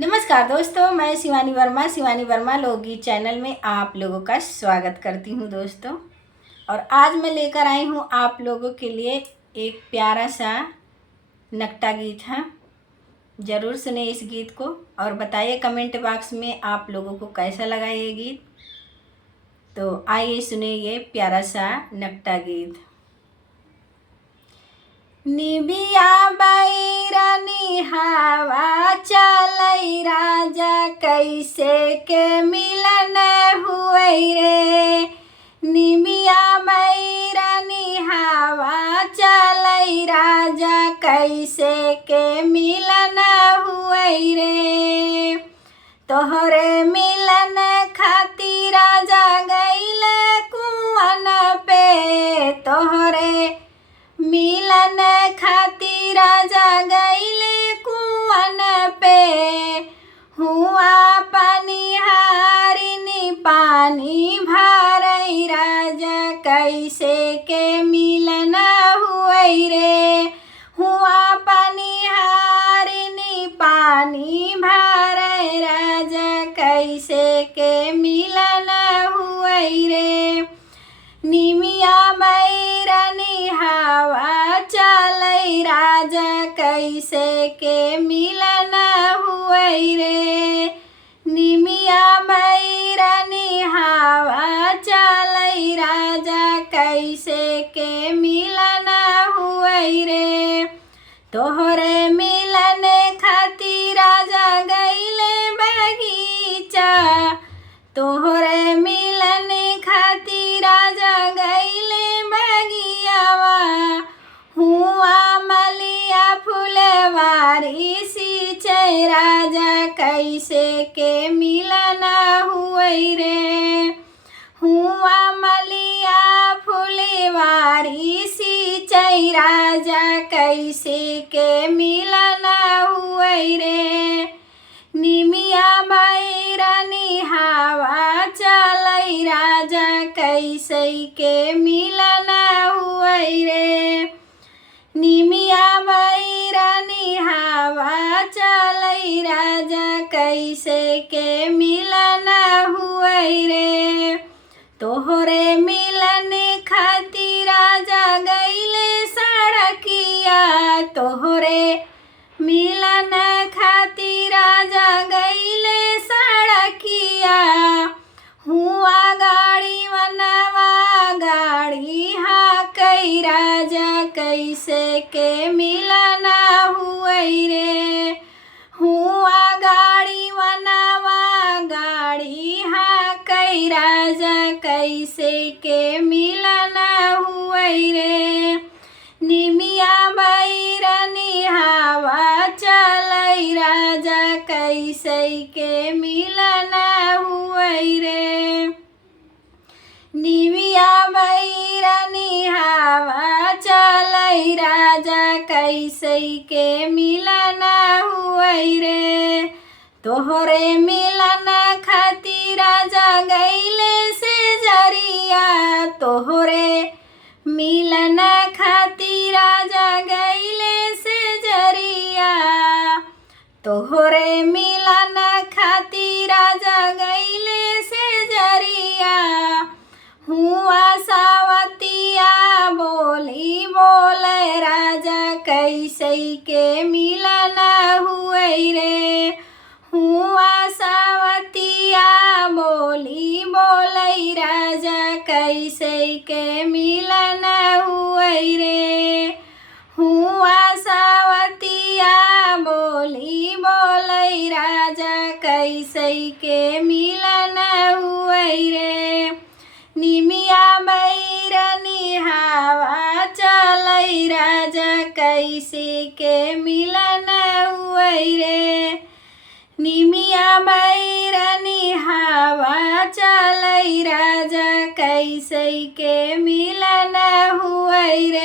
नमस्कार दोस्तों, मैं शिवानी वर्मा लोकगीत चैनल में आप लोगों का स्वागत करती हूँ दोस्तों। और आज मैं लेकर आई हूँ आप लोगों के लिए एक प्यारा सा नकटा गीत है। ज़रूर सुने इस गीत को और बताइए कमेंट बॉक्स में आप लोगों को कैसा लगा ये गीत। तो आइए सुने ये प्यारा सा नकटा गीत। निबिया बैरानी हवा चलई राजा कैसे के मिलन हुई रे। निबिया बैरानी हवा चलई राजा कैसे के मिलन हुई रे। तोहरे मिलन खातिर राजा गईले कुआन पे। तोहरे मिलन खातिर राजा गईले कुआन पे। हुआ पनिहारिनी पानी भरई राजा कैसे के मिलन हुई रे। हुआ पनिहारिनी पानी भरई राजा कैसे के मिलन हुई रे। निमिया बैरानी हवा चलई राजा कैसे के मिलन हुई रे। निमिया बैरानी हवा चलई राजा कैसे के मिलन हुई रे। तोहरे मिलन खातिर राजा गईले बगीचा। तोहरे मिलन खातिर राजा गईले बगियावा। हुआ मलिया फुलवारी सींचे राजा कैसे के मिलन हुई रे। हुआ मलिया फुलवारी सींचे राजा कैसे के मिलन हुई रे। निमिया बैरानी हवा चलई राजा कैसे के मिलन हुई रे। निमिया बैरानी हवा चलई राजा कैसे के मिलन हुई रे। तोहरे मिलन खातिर राजा गईले सड़किया। तोहरे मिलन खातिर राजा गईले सड़किया। हुआ गाड़ी मनवा गाड़ी हाकई राजा कैसे के मिलन हुई रे। हुआ गाड़ी मनवा गाड़ी हाकई राजा कैसे के मिलन हुई रे। निमिया बैरानी हवा चलई राजा कैसे के मिलन हुई रे। निमिया बैरानी हवा चलई राजा कैसे के मिलन हुई रे। तोहरे मिलन खातिर राजा गईले से जरिया। तोहरे मिलन खातिर राजा गईले से जरिया। तोहरे मिलन खातिर राजा गईले से जरिया। हुआ सावतिया बोली बोले राजा कैसे के मिलन हुई रे। हुआ सावतिया बोली बोले राजा कैसे के मिलन हुई रे। हुआ सावतिया बोली बोले राजा कैसे के मिलन हुई रे। निमिया बैरानी हवा चलई राजा कैसे के मिलन हुई रे। निमिया बैरानी हवा चलई राजा कैसे के मिलन हुई रे।